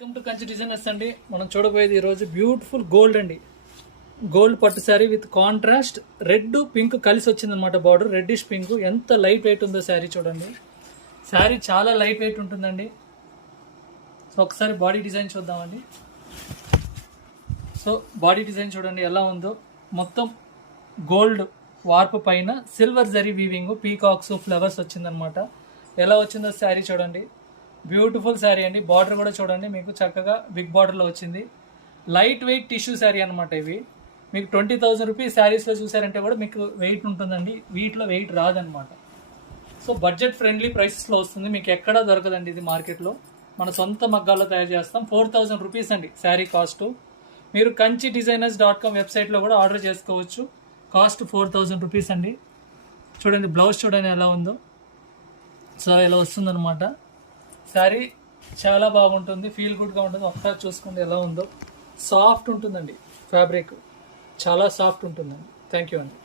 Welcome to Kanchi designers అండి. మనం చూడబోయేది ఈరోజు బ్యూటిఫుల్ గోల్డ్ అండి. గోల్డ్ పట్టు sari with contrast red pink కలిసి వచ్చిందనమాట. Border reddish pink. ఎంత లైట్ వెయిట్ ఉందో శారీ చూడండి. శారీ చాలా లైట్ వెయిట్ ఉంటుందండి. సో ఒకసారి బాడీ డిజైన్ చూద్దామండి. సో బాడీ డిజైన్ చూడండి ఎలా ఉందో. మొత్తం గోల్డ్ వార్పు పైన silver zari weaving, peacocks, flowers వచ్చిందనమాట. ఎలా వచ్చిందో శారీ చూడండి. బ్యూటిఫుల్ శారీ అండి. బార్డర్ కూడా చూడండి, మీకు చక్కగా బిగ్ బార్డర్లో వచ్చింది. లైట్ వెయిట్ టిష్యూ శారీ అనమాట. ఇవి మీకు 20,000 రూపీస్ శారీస్లో చూసారంటే కూడా మీకు వెయిట్ ఉంటుందండి. వీటిలో వెయిట్ రాదనమాట. సో బడ్జెట్ ఫ్రెండ్లీ ప్రైసెస్లో వస్తుంది. మీకు ఎక్కడా దొరకదండి ఇది మార్కెట్లో. మన సొంత మగ్గాల్లో తయారు చేస్తాం. 4,000 రూపీస్ అండి శారీ కాస్ట్. మీరు kanchidesigner's.com వెబ్సైట్లో కూడా ఆర్డర్ చేసుకోవచ్చు. కాస్ట్ 4,000 రూపీస్ అండి. చూడండి బ్లౌజ్ చూడండి ఎలా ఉందో. సో ఇలా వస్తుందన్నమాట. శారీ చాలా బాగుంటుంది, ఫీల్ గుడ్గా ఉంటుంది. ఒకసారి చూసుకోండి ఎలా ఉందో. సాఫ్ట్ ఉంటుందండి, ఫ్యాబ్రిక్ చాలా సాఫ్ట్ ఉంటుందండి. థ్యాంక్ యూ అండి.